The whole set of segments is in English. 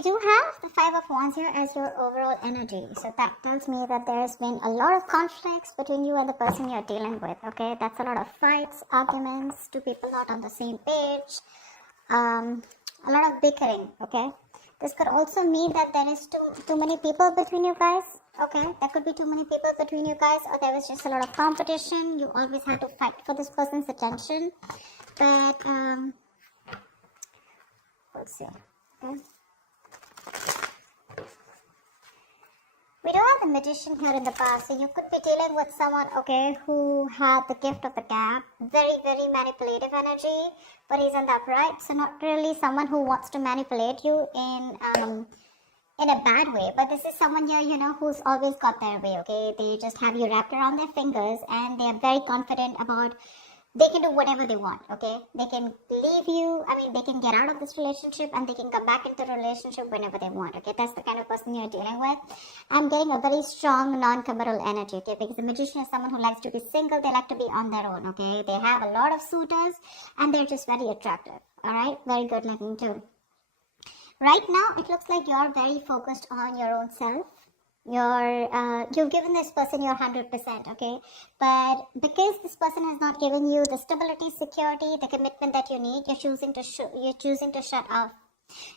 we do have the Five of Wands here as your overall energy. So that tells me that there's been a lot of conflicts between you and the person you're dealing with, okay? That's a lot of fights, arguments, two people not on the same page, a lot of bickering, okay? This could also mean that there is too many people between you guys, okay? There could be too many people between you guys, or there was just a lot of competition. You always had to fight for this person's attention. But, let's see, okay? We do have the Magician here in the past, so you could be dealing with someone, okay, who had the gift of the gab, very, very manipulative energy, but he's in the upright, so not really someone who wants to manipulate you in a bad way, but this is someone here, you know, who's always got their way, okay? They just have you wrapped around their fingers, and they are very confident about they can do whatever they want, okay? They can leave you, they can get out of this relationship and they can come back into the relationship whenever they want, okay? That's the kind of person you're dealing with. I'm getting a very strong non-committal energy, okay? Because the Magician is someone who likes to be single, they like to be on their own, okay? They have a lot of suitors and they're just very attractive, alright? Very good looking too. Right now, it looks like you're very focused on your own self. You've given this person your 100%, okay? But because this person has not given you the stability, security, the commitment that you need, you're choosing to shut off.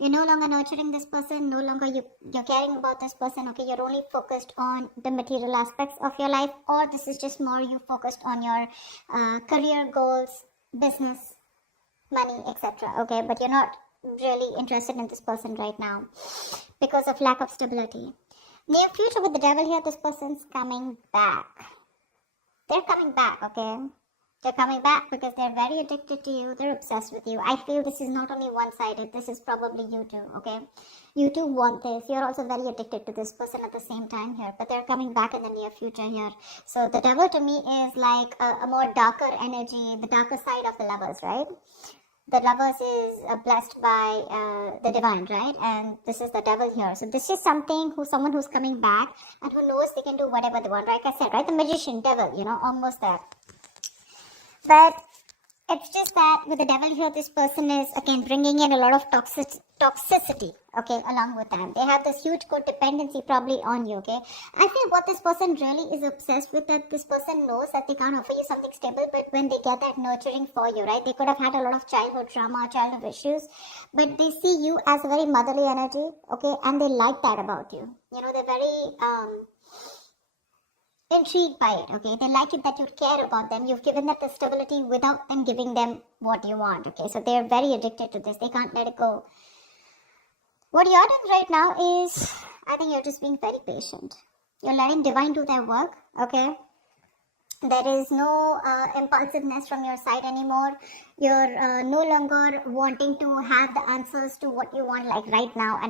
You're no longer nurturing this person, no longer you're caring about this person, okay? You're only focused on the material aspects of your life, or this is just more you focused on your career goals, business, money, etc., okay? But you're not really interested in this person right now because of lack of stability. Near future with the devil here, this person's coming back. They're coming back, okay? They're coming back because they're very addicted to you. They're obsessed with you. I feel this is not only one-sided. This is probably you too, okay? You too want this. You're also very addicted to this person at the same time here. But they're coming back in the near future here. So the devil to me is like a more darker energy, the darker side of the lovers, right? The lovers is blessed by the divine, right? And this is the devil here. So this is someone who's coming back and who knows they can do whatever they want. Like I said, right? The Magician, devil, you know, almost there. But it's just that with the devil here, this person is again bringing in a lot of toxicity, okay, along with them. They have this huge codependency probably on you, okay? I feel what this person really is obsessed with, that this person knows that they can't offer you something stable, but when they get that nurturing for you, right? They could have had a lot of childhood trauma, childhood issues, but they see you as a very motherly energy, okay? And they like that about you. You know, they're very intrigued by it, okay? They like it that you care about them. You've given them the stability without them giving them what you want, okay? So they're very addicted to this. They can't let it go. What you're doing right now is, I think you're just being very patient. You're letting divine do their work, okay? There is no impulsiveness from your side anymore. You're no longer wanting to have the answers to what you want, like right now,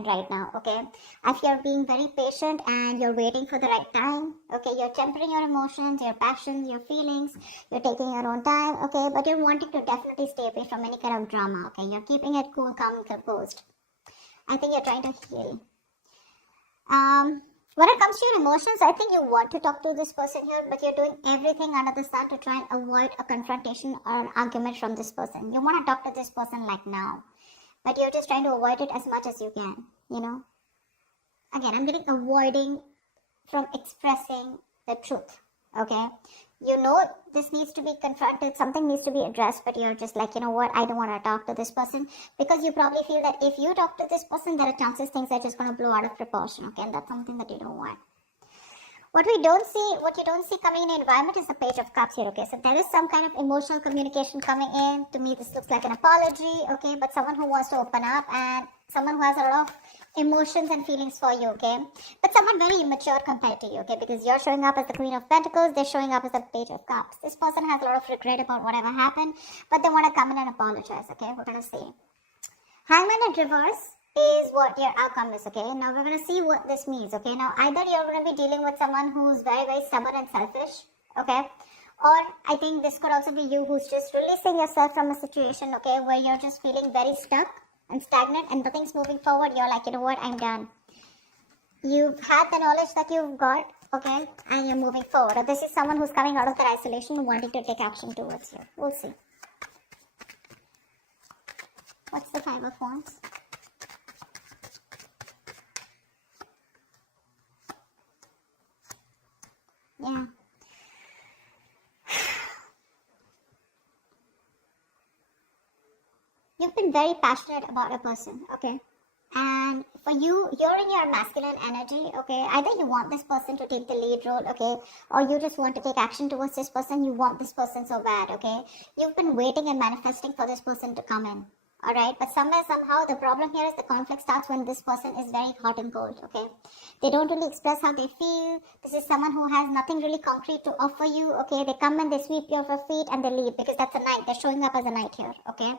okay? If you're being very patient and you're waiting for the right time, okay? You're tempering your emotions, your passions, your feelings. You're taking your own time, okay? But you're wanting to definitely stay away from any kind of drama, okay? You're keeping it cool, calm, and composed. I think you're trying to heal. When it comes to your emotions, I think you want to talk to this person here, but you're doing everything under the sun to try and avoid a confrontation or an argument from this person. You want to talk to this person like now, but you're just trying to avoid it as much as you can, you know. Again, I'm getting avoiding from expressing the truth, okay? You know this needs to be confronted, something needs to be addressed, but you're just like, you know what, I don't want to talk to this person, because you probably feel that if you talk to this person, there are chances things are just going to blow out of proportion, okay? And that's something that you don't want. What you don't see coming in the environment is the Page of Cups here, okay? So there is some kind of emotional communication coming in. To me, this looks like an apology, okay? But someone who wants to open up and someone who has a lot of emotions and feelings for you, okay? But someone very immature compared to you, okay? Because you're showing up as the Queen of Pentacles, they're showing up as the Page of Cups. This person has a lot of regret about whatever happened, but they want to come in and apologize, okay? We're going to see. Hangman in reverse is what your outcome is, okay? Now we're going to see what this means, okay? Now either you're going to be dealing with someone who's very, very stubborn and selfish, okay? Or I think this could also be you who's just releasing yourself from a situation, okay, where you're just feeling very stuck and stagnant and nothing's moving forward. You're like, you know what, I'm done. You've had the knowledge that you've got, okay, and you're moving forward. Or this is someone who's coming out of their isolation and wanting to take action towards you. We'll see. What's the Five of Wands? Yeah. You've been very passionate about a person, okay? And for you, you're in your masculine energy, okay? Either you want this person to take the lead role, okay? Or you just want to take action towards this person. You want this person so bad, okay? You've been waiting and manifesting for this person to come in, all right? But somewhere, somehow, the problem here is the conflict starts when this person is very hot and cold, okay? They don't really express how they feel. This is someone who has nothing really concrete to offer you, okay? They come and they sweep you off your feet and they leave because that's a knight. They're showing up as a knight here, okay?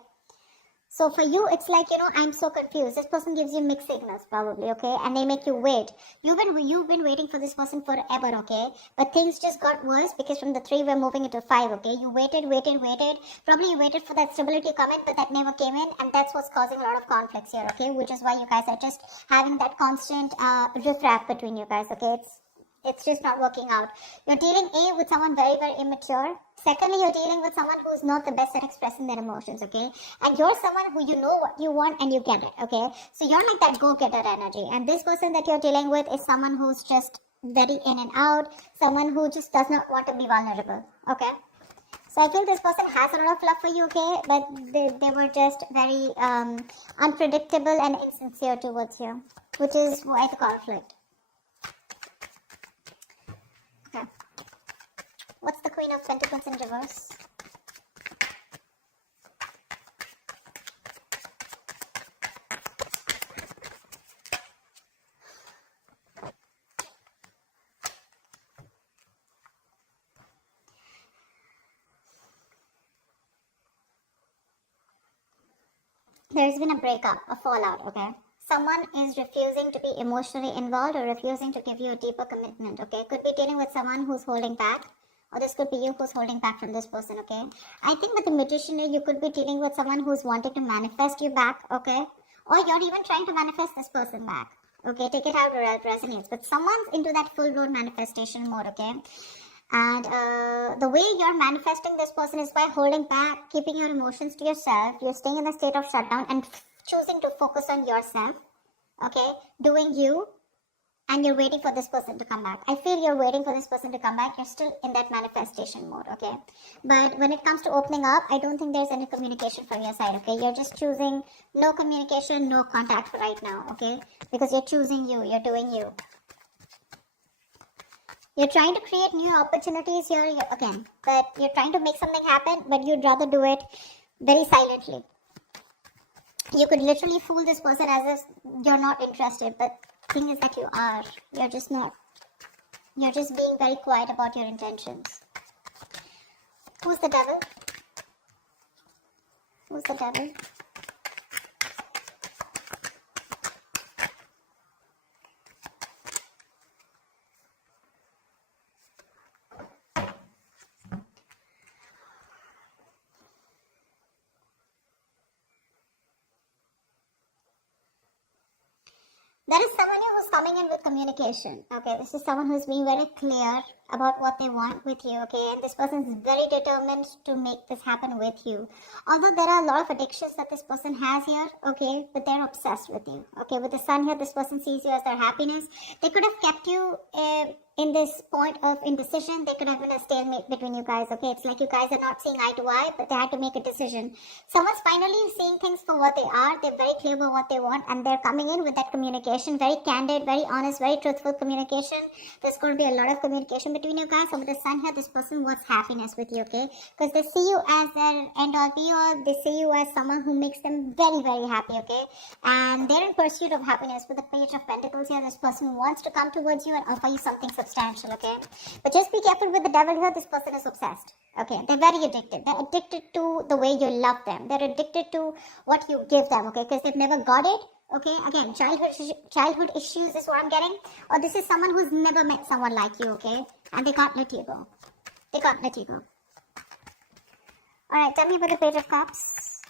So for you, it's like, I'm so confused. This person gives you mixed signals probably, okay? And they make you wait. You've been waiting for this person forever, okay? But things just got worse because from the 3, we're moving into 5, okay? You waited. Probably you waited for that stability to come in, but that never came in. And that's what's causing a lot of conflicts here, okay? Which is why you guys are just having that constant riff-raff between you guys, okay? It's just not working out. You're dealing with someone very, very immature. Secondly, you're dealing with someone who's not the best at expressing their emotions, okay? And you're someone who you know what you want and you get it, okay? So you're like that go-getter energy. And this person that you're dealing with is someone who's just very in and out, someone who just does not want to be vulnerable, okay? So I feel this person has a lot of love for you, okay? But they were just very unpredictable and insincere towards you, which is why the conflict. Okay. What's the Queen of Pentacles in reverse? There's been a breakup, a fallout, okay? Someone is refusing to be emotionally involved or refusing to give you a deeper commitment, okay? Could be dealing with someone who's holding back, or this could be you who's holding back from this person, okay? I think with the Magician, you could be dealing with someone who's wanting to manifest you back, okay? Or you're even trying to manifest this person back, okay? Take it out where it resonates. But someone's into that full-blown manifestation mode, okay? And the way you're manifesting this person is by holding back, keeping your emotions to yourself. You're staying in a state of shutdown and choosing to focus on yourself, okay? Doing you, and you're waiting for this person to come back. I feel you're waiting for this person to come back. You're still in that manifestation mode, okay? But when it comes to opening up, I don't think there's any communication from your side, okay? You're just choosing no communication, no contact for right now, okay? Because you're choosing you, you're doing you. You're trying to create new opportunities here again, but you're trying to make something happen, but you'd rather do it very silently. You could literally fool this person as if you're not interested, but the thing is that you are. You're just not. You're just being very quiet about your intentions. Who's the devil? Who's the devil? There is someone who's coming in with communication. Okay, this is someone who's being very clear about what they want with you. Okay, and this person is very determined to make this happen with you. Although there are a lot of addictions that this person has here, okay, but they're obsessed with you. Okay, with the sun here, this person sees you as their happiness. They could have kept you in this point of indecision. They could have been a stalemate between you guys, okay? It's like you guys are not seeing eye to eye, but they had to make a decision. Someone's finally seeing things for what they are. They're very clear about what they want, and they're coming in with that communication, very candid, very honest, very truthful communication. There's going to be a lot of communication between you guys. So with the sun here, this person wants happiness with you, okay? Because they see you as their end all be all. They see you as someone who makes them very, very happy, okay? And they're in pursuit of happiness. With the Page of Pentacles here, this person wants to come towards you and offer you something substantial, okay? But just be careful with the devil here. This person is obsessed, okay? They're very addicted. They're addicted to the way you love them. They're addicted to what you give them, okay? Because they've never got it, okay? Again, childhood issues is what I'm getting. Or this is someone who's never met someone like you, okay? And they can't let you go. They can't let you go. Alright, tell me about the Page of Cups.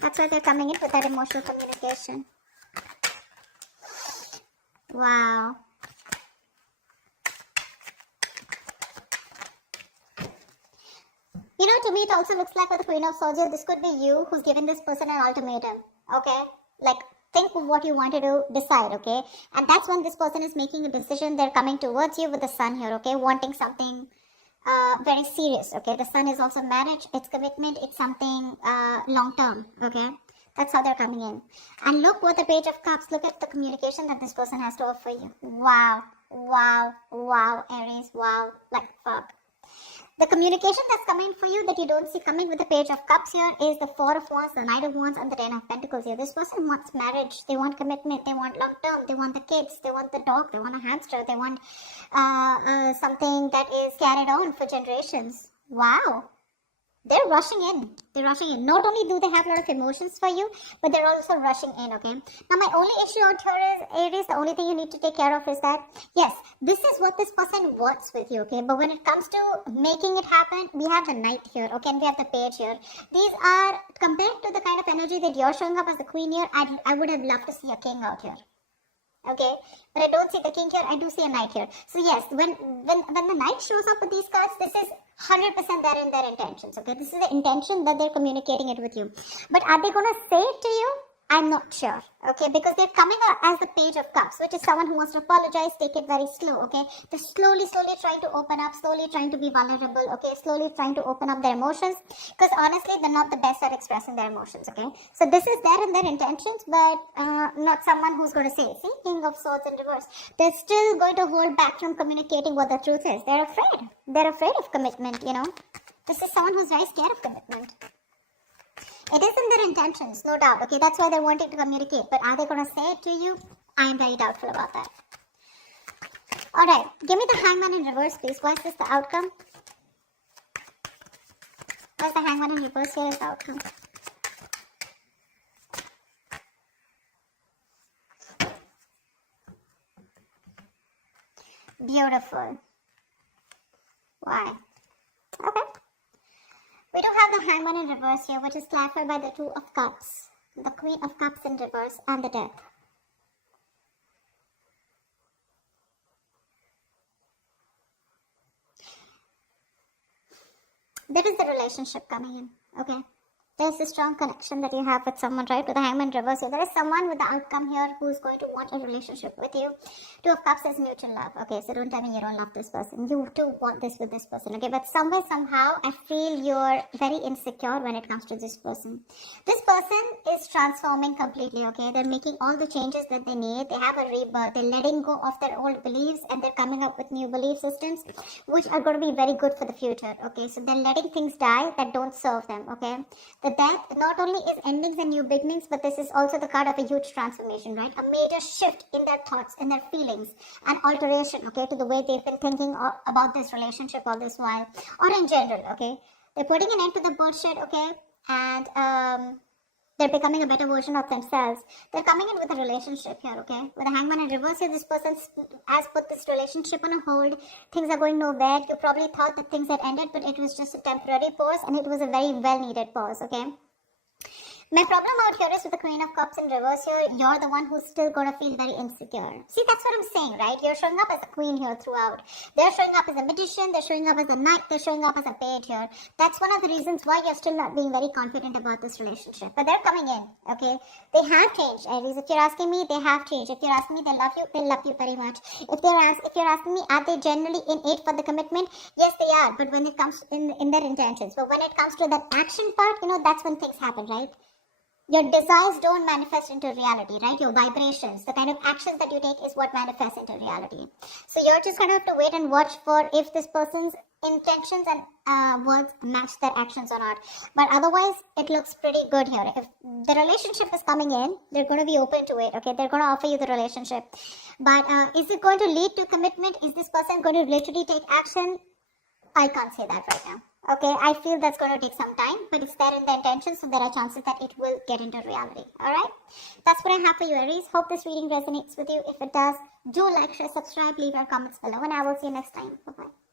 That's why they're coming in with that emotional communication. Wow. You know, to me it also looks like with the Queen of Swords, this could be you who's given this person an ultimatum. Okay? Like, think what you wanted to decide, okay? And that's when this person is making a decision. They're coming towards you with the sun here, okay? Wanting something very serious, okay? The sun is also marriage, it's commitment, it's something long term, okay? That's how they're coming in. And look what the Page of Cups, look at the communication that this person has to offer you. Wow, wow, wow, Aries, wow, like fuck. The communication that's coming for you that you don't see coming with the Page of Cups here is the Four of Wands, the Knight of Wands, and the Ten of Pentacles here. This person wants marriage, they want commitment, they want long term, they want the kids, they want the dog, they want a hamster, they want something that is carried on for generations. Wow. They're rushing in. They're rushing in. Not only do they have a lot of emotions for you, but they're also rushing in, okay? Now, my only issue out here is, Aries, the only thing you need to take care of is that, yes, this is what this person wants with you, okay? But when it comes to making it happen, we have the Knight here, okay? And we have the Page here. These are, compared to the kind of energy that you're showing up as the Queen here, I would have loved to see a King out here. Okay, but I don't see the King here, I do see a Knight here. So yes, when the Knight shows up with these cards, this is 100% there in their intentions, okay? This is the intention that they're communicating it with you. But are they going to say it to you? I'm not sure, okay? Because they're coming out as the Page of Cups, which is someone who wants to apologize, take it very slow, okay? They're slowly trying to open up, slowly trying to be vulnerable, okay? Slowly trying to open up their emotions. Because honestly, they're not the best at expressing their emotions, okay? So this is there in their intentions, but not someone who's going to say, see, King of Swords in reverse. They're still going to hold back from communicating what the truth is. They're afraid. They're afraid of commitment, you know? This is someone who's very scared of commitment. It is in their intentions, no doubt, okay? That's why they're wanting to communicate. But are they going to say it to you? I am very doubtful about that. Alright, give me the Hangman in reverse, please. Why is this the outcome? Why is the Hangman in reverse here is the outcome? Beautiful. Why? Okay. We do have the Hangman in reverse here, which is clarified by the Two of Cups, the Queen of Cups in reverse, and the Death. There is the relationship coming in, okay? There's a strong connection that you have with someone, right? With the Hangman reverse here. There is someone with the outcome here who's going to want a relationship with you. Two of Cups is mutual love. Okay, so don't tell me you don't love this person. You too want this with this person, okay? But somewhere, somehow, I feel you're very insecure when it comes to this person. This person is transforming completely, okay? They're making all the changes that they need. They have a rebirth. They're letting go of their old beliefs and they're coming up with new belief systems, which are going to be very good for the future, okay? So they're letting things die that don't serve them, okay? The Death not only is endings and new beginnings, but this is also the card of a huge transformation, right? A major shift in their thoughts, in their feelings, and alteration, okay, to the way they've been thinking about this relationship all this while, or in general, okay? They're putting an end to the bullshit, okay? And they're becoming a better version of themselves. They're coming in with a relationship here, okay? With a Hangman in reverse here, this person has put this relationship on a hold. Things are going nowhere. You probably thought that things had ended, but it was just a temporary pause, and it was a very well-needed pause, okay? My problem out here is with the Queen of Cups in reverse here, you're the one who's still going to feel very insecure. See, that's what I'm saying, right? You're showing up as a queen here throughout. They're showing up as a magician, they're showing up as a knight, they're showing up as a page here. That's one of the reasons why you're still not being very confident about this relationship. But they're coming in, okay? They have changed, Aries. If you're asking me, they have changed. If you're asking me, they love you very much. If you're asking me, are they generally in it for the commitment? Yes, they are. But when it comes in their intentions. But when it comes to that action part, you know, that's when things happen, right? Your desires don't manifest into reality, right? Your vibrations, the kind of actions that you take is what manifests into reality. So you're just going to have to wait and watch for if this person's intentions and words match their actions or not. But otherwise, it looks pretty good here. If the relationship is coming in, they're going to be open to it, okay? They're going to offer you the relationship. But is it going to lead to commitment? Is this person going to literally take action? I can't say that right now. Okay, I feel that's going to take some time, but it's there in the intention, so there are chances that it will get into reality. Alright, that's what I have for you, Aries. Hope this reading resonates with you. If it does, do like, share, subscribe, leave your comments below, and I will see you next time. Bye-bye.